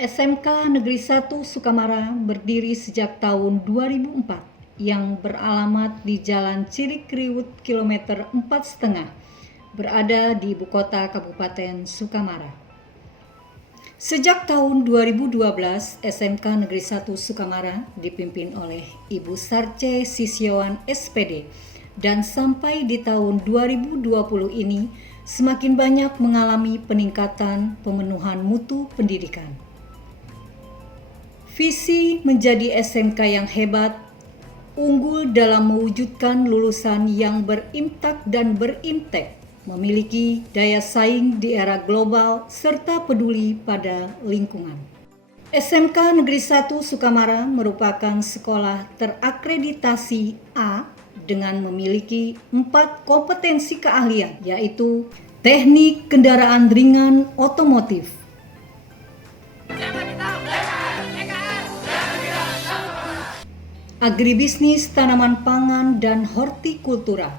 SMK Negeri 1 Sukamara berdiri sejak tahun 2004 yang beralamat di Jalan Cirikriwut kilometer 4,5 berada di ibu kota Kabupaten Sukamara. Sejak tahun 2012, SMK Negeri 1 Sukamara dipimpin oleh Ibu Sarce Sisyowan SPD dan sampai di tahun 2020 ini semakin banyak mengalami peningkatan pemenuhan mutu pendidikan. Visi menjadi SMK yang hebat, unggul dalam mewujudkan lulusan yang berimtak dan berintek, memiliki daya saing di era global, serta peduli pada lingkungan. SMK Negeri 1 Sukamara merupakan sekolah terakreditasi A dengan memiliki 4 kompetensi keahlian, yaitu teknik kendaraan ringan otomotif, agribisnis tanaman pangan dan hortikultura,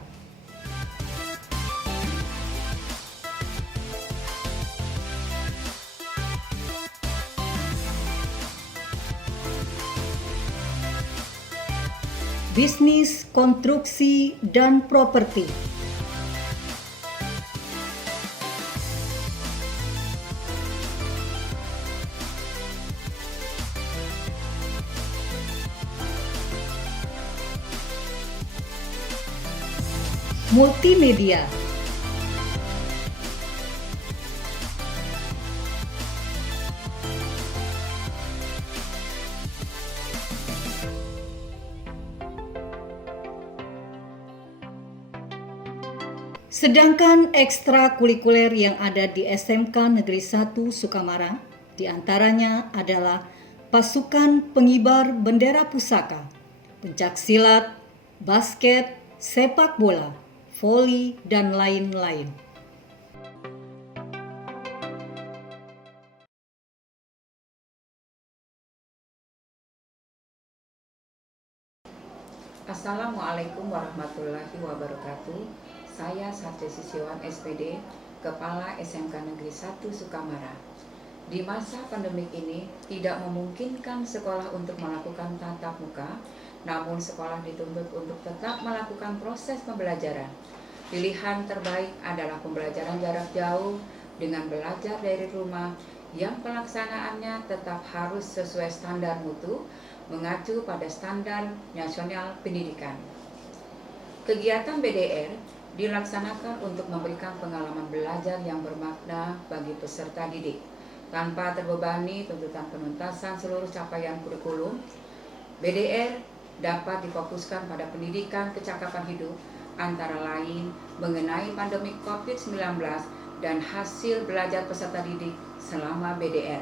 bisnis konstruksi dan properti, multimedia, sedangkan ekstrakurikuler yang ada di SMK Negeri 1 Sukamara diantaranya adalah pasukan pengibar bendera pusaka, pencaksilat, basket, sepak bola, voli, dan lain-lain. Assalamualaikum warahmatullahi wabarakatuh. Saya Sarce Sisyowan SPD, Kepala SMK Negeri 1 Sukamara. Di masa pandemik ini tidak memungkinkan sekolah untuk melakukan tatap muka, namun sekolah dituntut untuk tetap melakukan proses pembelajaran. Pilihan terbaik adalah pembelajaran jarak jauh dengan belajar dari rumah yang pelaksanaannya tetap harus sesuai standar mutu, mengacu pada Standar Nasional Pendidikan. Kegiatan BDR dilaksanakan untuk memberikan pengalaman belajar yang bermakna bagi peserta didik, tanpa terbebani tuntutan penuntasan seluruh capaian kurikulum. BDR dapat difokuskan pada pendidikan kecakapan hidup, antara lain mengenai pandemi COVID-19 dan hasil belajar peserta didik selama BDR.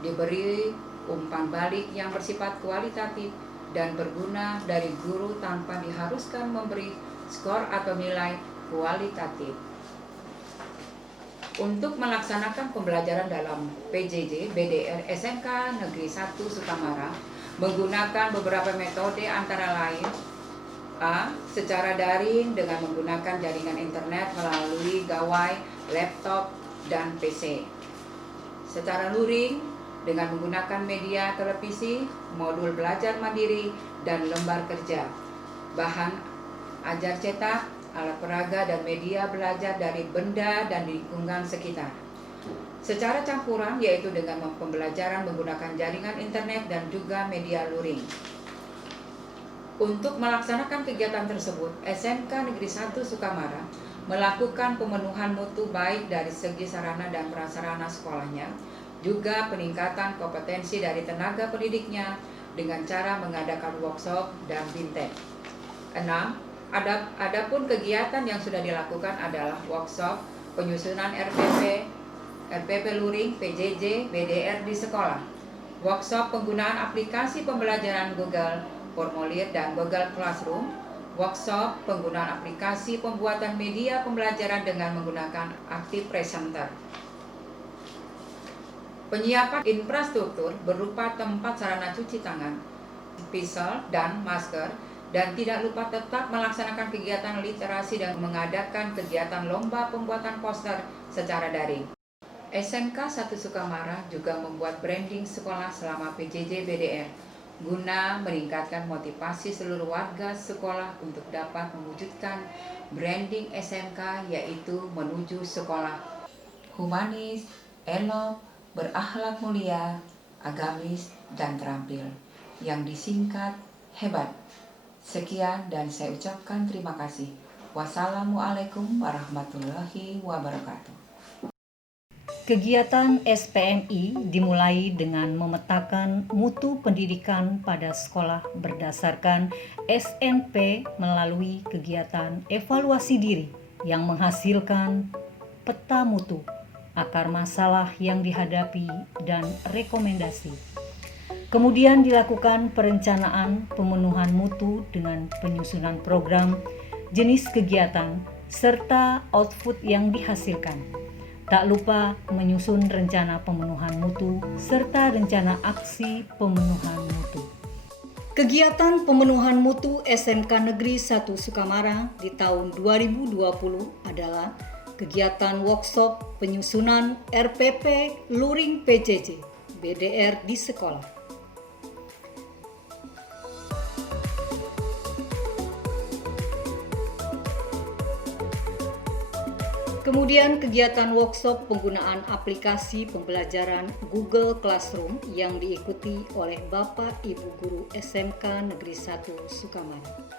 Diberi umpan balik yang bersifat kualitatif dan berguna dari guru tanpa diharuskan memberi skor atau nilai kualitatif. Untuk melaksanakan pembelajaran dalam PJJ BDR SMK Negeri 1 Sukamara menggunakan beberapa metode antara lain: A. Secara daring dengan menggunakan jaringan internet melalui gawai, laptop, dan PC. Secara luring dengan menggunakan media televisi, modul belajar mandiri, dan lembar kerja. Bahan ajar cetak, alat peraga, dan media belajar dari benda dan lingkungan sekitar. Secara campuran, yaitu dengan pembelajaran menggunakan jaringan internet dan juga media luring. Untuk melaksanakan kegiatan tersebut, SMK Negeri 1 Sukamara melakukan pemenuhan mutu baik dari segi sarana dan prasarana sekolahnya, juga peningkatan kompetensi dari tenaga pendidiknya dengan cara mengadakan workshop dan bintek. 6. Adapun kegiatan yang sudah dilakukan adalah workshop penyusunan RPP luring, PJJ, BDR di sekolah, workshop penggunaan aplikasi pembelajaran Google Formulir dan Google Classroom, workshop penggunaan aplikasi pembuatan media pembelajaran dengan menggunakan Active Presenter. Penyiapan infrastruktur berupa tempat sarana cuci tangan, pisau, dan masker, dan tidak lupa tetap melaksanakan kegiatan literasi dan mengadakan kegiatan lomba pembuatan poster secara daring. SMK 1 Sukamara juga membuat branding sekolah selama PJJ BDR guna meningkatkan motivasi seluruh warga sekolah untuk dapat mewujudkan branding SMK, yaitu menuju sekolah humanis, elok, berakhlak mulia, agamis, dan terampil, yang disingkat hebat. Sekian dan saya ucapkan terima kasih. Wassalamualaikum warahmatullahi wabarakatuh. Kegiatan SPMI dimulai dengan memetakan mutu pendidikan pada sekolah berdasarkan SNP melalui kegiatan evaluasi diri yang menghasilkan peta mutu, akar masalah yang dihadapi, dan rekomendasi. Kemudian dilakukan perencanaan pemenuhan mutu dengan penyusunan program, jenis kegiatan, serta output yang dihasilkan. Tak lupa menyusun rencana pemenuhan mutu serta rencana aksi pemenuhan mutu. Kegiatan pemenuhan mutu SMK Negeri 1 Sukamara di tahun 2020 adalah kegiatan workshop penyusunan RPP Luring PJJ BDR di sekolah. Kemudian kegiatan workshop penggunaan aplikasi pembelajaran Google Classroom yang diikuti oleh Bapak Ibu Guru SMK Negeri 1 Sukamara.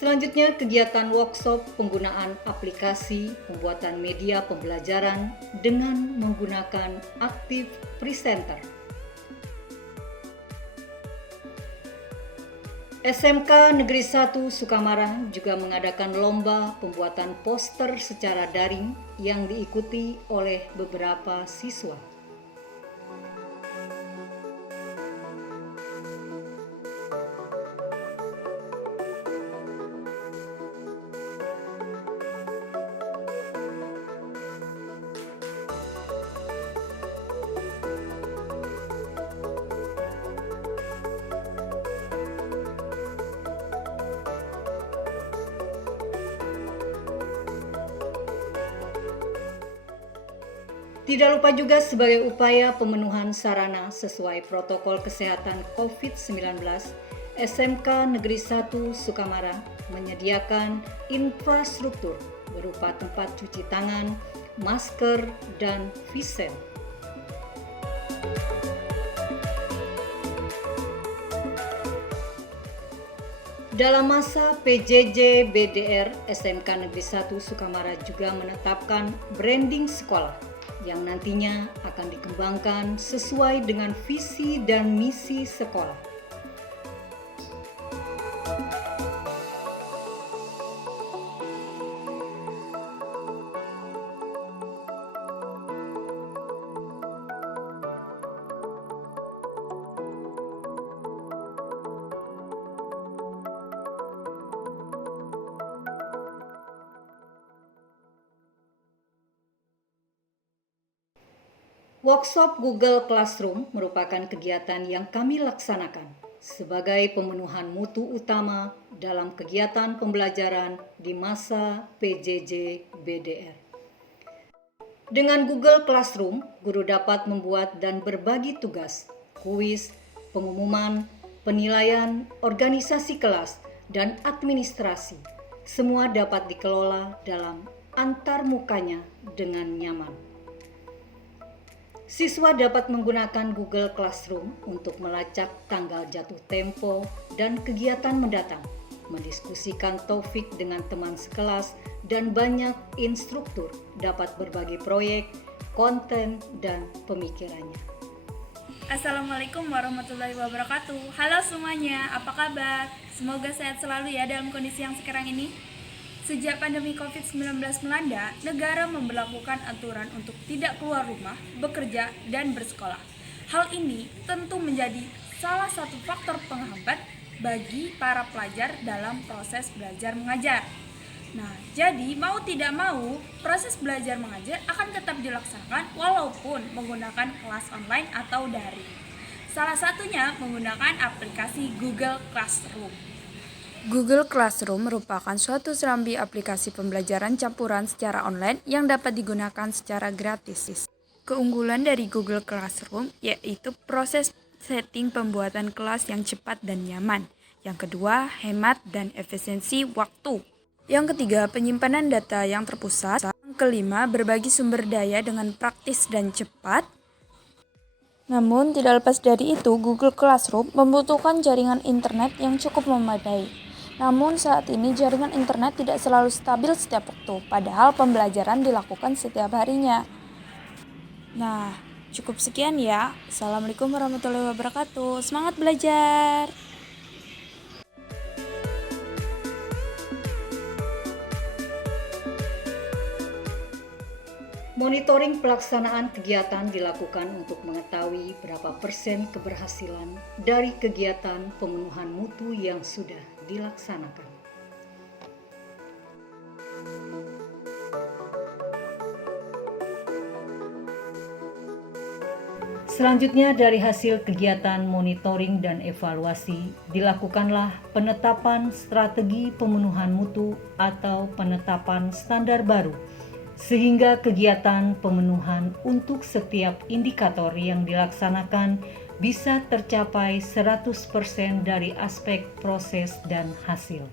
Selanjutnya, kegiatan workshop penggunaan aplikasi pembuatan media pembelajaran dengan menggunakan Active Presenter. SMK Negeri 1 Sukamara juga mengadakan lomba pembuatan poster secara daring yang diikuti oleh beberapa siswa. Tidak lupa juga sebagai upaya pemenuhan sarana sesuai protokol kesehatan COVID-19, SMK Negeri 1 Sukamara menyediakan infrastruktur berupa tempat cuci tangan, masker, dan face shield. Dalam masa PJJ BDR, SMK Negeri 1 Sukamara juga menetapkan branding sekolah yang nantinya akan dikembangkan sesuai dengan visi dan misi sekolah. Workshop Google Classroom merupakan kegiatan yang kami laksanakan sebagai pemenuhan mutu utama dalam kegiatan pembelajaran di masa PJJ BDR. Dengan Google Classroom, guru dapat membuat dan berbagi tugas, kuis, pengumuman, penilaian, organisasi kelas, dan administrasi. Semua dapat dikelola dalam antarmukanya dengan nyaman. Siswa dapat menggunakan Google Classroom untuk melacak tanggal jatuh tempo dan kegiatan mendatang, mendiskusikan topik dengan teman sekelas, dan banyak instruktur dapat berbagi proyek, konten, dan pemikirannya. Assalamualaikum warahmatullahi wabarakatuh. Halo semuanya, apa kabar? Semoga sehat selalu ya dalam kondisi yang sekarang ini. Sejak pandemi COVID-19 melanda, negara memberlakukan aturan untuk tidak keluar rumah, bekerja, dan bersekolah. Hal ini tentu menjadi salah satu faktor penghambat bagi para pelajar dalam proses belajar mengajar. Nah, jadi mau tidak mau, proses belajar mengajar akan tetap dilaksanakan walaupun menggunakan kelas online atau daring. Salah satunya menggunakan aplikasi Google Classroom. Google Classroom merupakan suatu serambi aplikasi pembelajaran campuran secara online yang dapat digunakan secara gratis. Keunggulan dari Google Classroom yaitu proses setting pembuatan kelas yang cepat dan nyaman. Yang kedua, hemat dan efisiensi waktu. Yang ketiga, penyimpanan data yang terpusat. Yang kelima, berbagi sumber daya dengan praktis dan cepat. Namun, tidak lepas dari itu, Google Classroom membutuhkan jaringan internet yang cukup memadai. Namun, saat ini jaringan internet tidak selalu stabil setiap waktu, padahal pembelajaran dilakukan setiap harinya. Nah, cukup sekian ya. Assalamualaikum warahmatullahi wabarakatuh. Semangat belajar! Monitoring pelaksanaan kegiatan dilakukan untuk mengetahui berapa persen keberhasilan dari kegiatan pemenuhan mutu yang sudah dilaksanakan. Selanjutnya, dari hasil kegiatan monitoring dan evaluasi, dilakukanlah penetapan strategi pemenuhan mutu atau penetapan standar baru, sehingga kegiatan pemenuhan untuk setiap indikator yang dilaksanakan bisa tercapai 100% dari aspek proses dan hasil.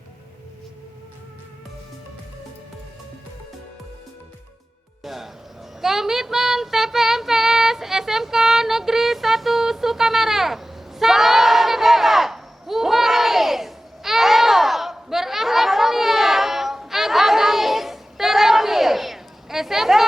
Komitmen TPMPS SMK Negeri 1 Sukamara selalu hebat, humanis, elok, berakhlak mulia, agamis, terampil. SMK